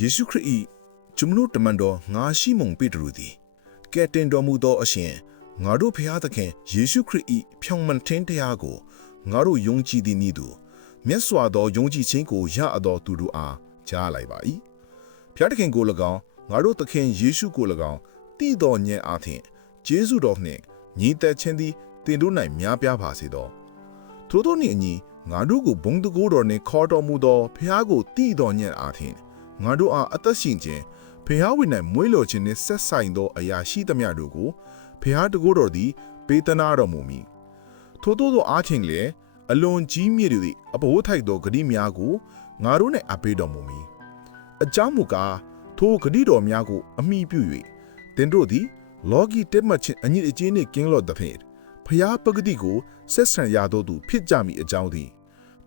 ယေရှုခရစ်၏ကျွန်ုပ်တမန်တော်ငါရှိမုန်ပေတရုသည်ကဲ့တင်တော်မူသောအရှင်ငါတို့ဖျားသခင်ယေရှုခရစ်၏ဖြောင့်မတ်ခြင်းတရားကိုငါတို့ယုံကြည်သည်နည်းတူမြတ်စွာသောယုံကြည်ခြင်းကိုရအပ်သောသူတို့အားကြားလိုက်ပါ၏ဖျားသခင်ကို၎င်းငါတို့သခင်ယေရှုကို၎င်းတည်တော်ညံ့အားဖြင့်ဂျေဇုတော်နှင့်ညီသက်ခြင်းသည်တင်တို့၌များပြားပါစေသောထို့သောနှင့်အညီငါတို့ကိုဘုံတကိုးတော်နှင့်ခေါ်တော်မူသောဖျားကိုတည်တော်ညံ့အားဖြင့် ငါတို့အားအသက်ရှင်ခြင်းဖျားဝင်၌မွေးလျော်ခြင်းနှင့်ဆက်ဆိုင်သောအရာရှိသမျှတို့ကိုဖျားတကိုးတော်သည်ပေးသနာတော်မူမည်ထို့သောသောအားဖြင့်လည်းအလွန်ကြီးမြင့်သည့်အဘိုးထိုက်သောဂတိများကိုငါတို့၌အပေးတော်မူမည်အကြောင်းမူကားထိုဂတိတော်များကိုအမိပြု၍တင်တို့သည်လောကီတက်မှတ်ခြင်းအညစ်အကြေးနှင့်ကင်းလော့သဖြင့်ဖျားပဂတိကိုဆက်ဆံရသောသူဖြစ်ကြမည်အကြောင်းသည်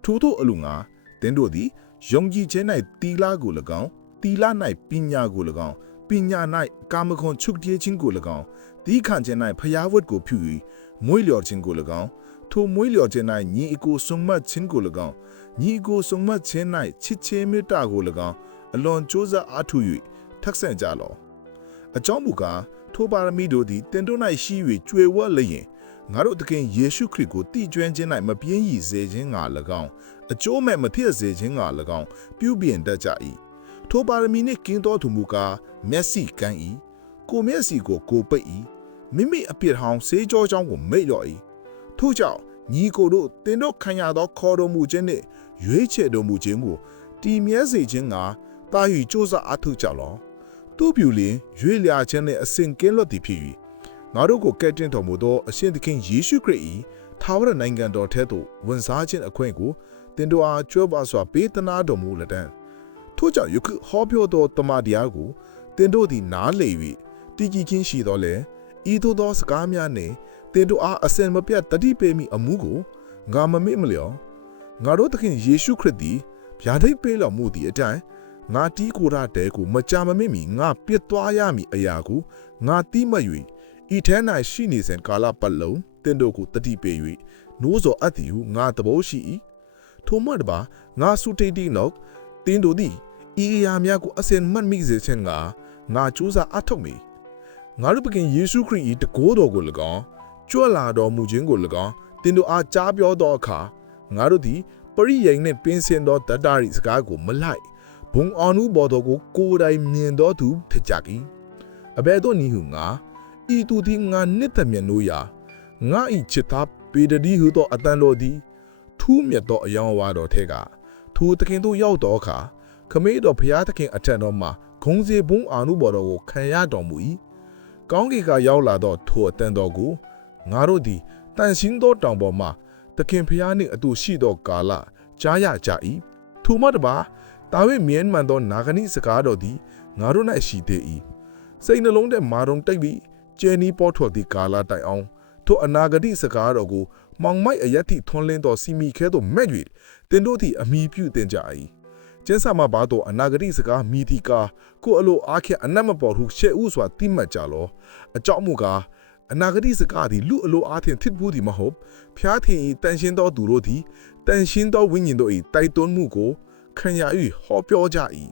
ထို့သောအလိုငါတင်းတို့သည် ယုံကြည်ခြင်း၌တီလာကို၎င်းတီလာ၌ပညာကို၎င်းပညာ၌ကာမခွန်ချုပ်တည်ခြင်းကို၎င်းဒီခံခြင်း၌ဖျားဝတ်ကိုဖြူ၍မွေးလျော်ခြင်းကို၎င်းထိုမွေးလျော်ခြင်း၌ညီအကိုဆုံးမခြင်းကို၎င်းညီအကိုဆုံးမခြင်း၌ချစ်ချင်းမေတ္တာကို၎င်းအလွန်ကြိုးစားအားထုတ်၍ထက်ဆင့်ကြလော့အကြောင်းမူကားထိုပါရမီတို့သည်တင်တို့၌ရှိ၍ကြွယ်ဝလျင် ငါတို့သခင်ယေရှုခရစ်ကိုတည်ကျွမ်းခြင်း၌မပြင်းရည်စေခြင်းငါ၎င်းအကျိုးမဲ့မဖြစ်စေခြင်းငါ၎င်းပြုပြင်တတ်ကြ၏ထိုပါရမီနှင့်ကင်းတော်သူမူကားမျက်စိကန်း၏ကိုမျက်စိကိုကိုပိတ်၏မိမိအပြစ်ဟောင်းစေးကြောကြောင်းကိုမိတ်လျော်၏ထို့ကြောင့်ညီကိုတို့တင်တို့ခံရသောခေါ်တော်မူခြင်းနှင့်ရွေးချယ်တော်မူခြင်းကိုတည်မြဲစေခြင်းကတာယူစ조사အထုကြလောသူပြူလင်ရွေးလျာခြင်းနှင့်အစဉ်ကင်းလွတ်သည်ဖြစ်၍ ငါတို့ကိုကယ်တင်တော်မူသောအရှင်သခင်ယေရှုခရစ်၏သာဝရနိုင်ငံတော်ထဲသို့ဝင်စားခြင်းအခွင့်ကိုတင်တို့အားကြွပါစွာပေးသနာတော်မူလက်တံထို့ကြောင့်ယခုဟောပြောသောတမန်တရားကိုတင်တို့သည်နားလေ၍တည်ကြည်ခြင်းရှိတော်လဲဤသို့သောစကားများနှင့်တင်တို့အားအစင်မပြတ်တတိပေမိအမှုကိုငါမမေ့မလျော်ငါတို့သခင်ယေရှုခရစ်သည်ဗျာဒိတ်ပေးတော်မူသည့်အတိုင်းငါတီးကိုရတဲ့ကိုမကြမမေ့မီငါပြစ်သွားရမည်အရာကိုငါတီးမှတ်၍ ဤထဲ၌ရှိနေစဉ်ကာလပတ်လုံးတင်တို့ကိုတတိပေ၍နိုးစော်အပ်သည်ဟုငါသဘောရှိ၏ထိုမှတပါငါစုတိတ်တိနောက်တင်တို့သည်ဤအရာများကိုအစင်မှတ်မိစေခြင်းကငါကြိုးစားအထောက်မီငါတို့ပခင်ယေရှုခရစ်၏တကိုးတော်ကို၎င်းကြွလာတော်မူခြင်းကို၎င်းတင်တို့အားကြားပြောသောအခါငါတို့သည်ပရိယိန်နှင့်ပင်စင်သောတတ္တရီစကားကိုမလိုက်ဘုံအောင်နုဘော်တော်ကိုကိုယ်တိုင်မြင်တော်သူဖြစ်ကြ၏အဘယ်သို့နည်းဟုငါ ဤသူသည်ငါနှစ်သက်မြတ်နိုးရာငါဤချစ်သားပေတတိဟုသောအတန်တော်သည်ထူးမြတ်သောအယောင်ဝါတော်ထဲကထိုသခင်တို့ရောက်တော်အခါခမေးတော်ဘုရားသခင်အထက်တော်မှာဂုံစီဘုံအာနုဘော်တော်ကိုခံရတော်မူ၏ကောင်းကင်ကရောက်လာသောထိုအတန်တော်ကိုငါတို့သည်တန်ရှင်းသောတောင်ပေါ်မှသခင်ဖျားနှင့်အတူရှိသောကာလကြားရကြ၏ထိုမှတပါတာဝိမြဲမှန်သောနာဂနိစကားတော်သည်ငါတို့၌ရှိသေး၏စိတ်နှလုံးထဲမာရုံတိတ်ပြီး ကျဲနီးပေါ်ထွက်သည့်ကာလတိုင်အောင်ထိုအနာဂတိစကားတော်ကိုမောင်မိုက်အယက်ထိထွန်းလင်းသောစီမီခဲသို့မဲ့၍တင်တို့သည်အမိပြုတင်ကြ၏ကျင်းဆာမဘာတို့အနာဂတိစကားမိသီကာကိုအလိုအားခက်အနတ်မပေါ်ဟုရှေ့ဥစွာတိမှတ်ကြလောအကြောင်းမူကားအနာဂတိစကားသည်လူအလိုအားဖြင့်ထစ်ဘူးသည်မဟုတ်ဖျားထင်၏တန်ရှင်းသောသူတို့သည်တန်ရှင်းသောဝိညာဉ်တို့၏တိုက်တွန်းမှုကိုခံရ၍ဟောပြောကြ၏